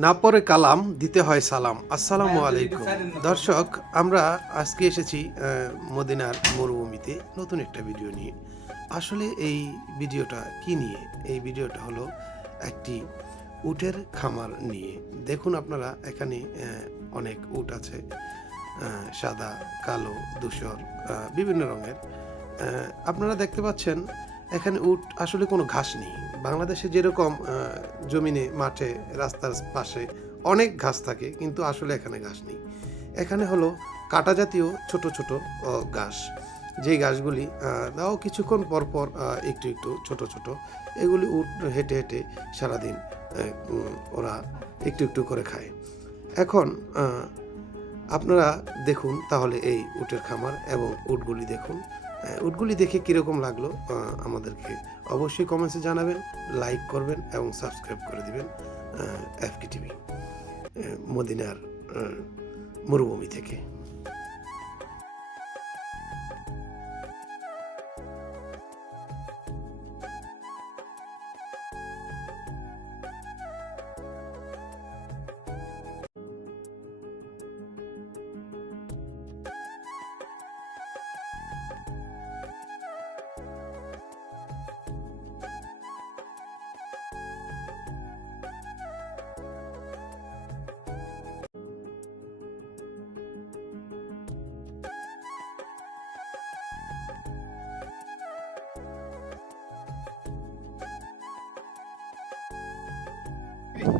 না পরে কালাম দিতে হয় সালাম। আসসালামু আলাইকুম দর্শক, আমরা আজকে এসেছি মদিনার মরুভূমিতে নতুন একটা ভিডিও নিয়ে। আসলে এই ভিডিওটা কি নিয়ে? এই ভিডিওটা হলো একটি উটের খামার নিয়ে। দেখুন আপনারা, এখানে অনেক উট আছে, সাদা, কালো, ধূসর, বিভিন্ন রঙের। আপনারা দেখতে পাচ্ছেন এখানে উট আসলে কোনো ঘাস নেই। বাংলাদেশে যেরকম জমিনে, মাঠে, রাস্তার পাশে অনেক ঘাস থাকে, কিন্তু আসলে এখানে ঘাস নেই। এখানে হলো কাটা জাতীয় ছোট ছোট ঘাস, যেই ঘাসগুলি তাও কিছুক্ষণ পর পর একটু একটু ছোট ছোট, এগুলি উট হেঁটে হেঁটে সারাদিন ওরা একটু একটু করে খায়। এখন আপনারা দেখুন তাহলে এই উটের খামার এবং উটগুলি দেখুন। উটগুলি দেখে কীরকম লাগলো আমাদেরকে অবশ্যই কমেন্টসে জানাবেন, লাইক করবেন এবং সাবস্ক্রাইব করে দিবেন এফকে টিভি মদিনার মরুভূমি থেকে।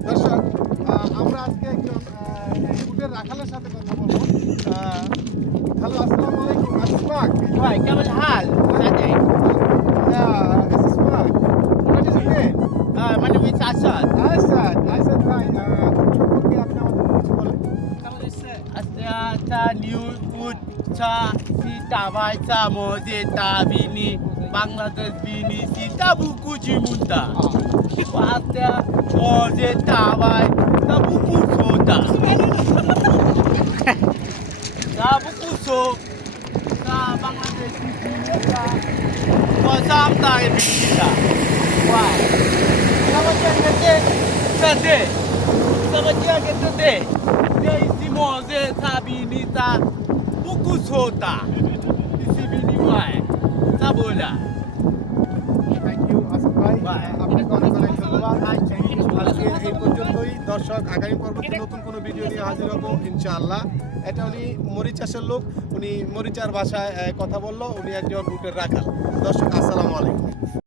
দর্শক, আমরা আজকে একজন উটের রাখালের সাথে কথা বলবো। হ্যালো, আসসালামু আলাইকুম। আসমাক, Right, كم الحال؟ سعدي. আসমাক, what is your name? My name is Asad. Asad ভাই, সম্পর্কে আপনি আমাদের কিছু বলেন। Asta new food cha sita bai cha moje ta bini Bangladesh bini sita buku jimunta. Asta moje ta bai ta buku sota. Ta buku so ta Bangladesh bini ta kosam ta bini ta. Wow. Sama dia kete kete. Sama dia kete. Dia isi moze sabini ta buku sota. Isi bini wae. Sabola. Thank you Asad ভাই, Bye. আপনাকে অনেক অনেক ধন্যবাদ। আজকে এই পর্যন্তই। দর্শক, আগামী পর্বতে নতুন কোনো ভিডিও নিয়ে হাজির হবো ইনশাআল্লাহ। এটা উনি মরিচ চাষের লোক, উনি মরিচার ভাষায় কথা বললো। উনি একজন উটের রাখাল। দর্শক, আসসালামু আলাইকুম।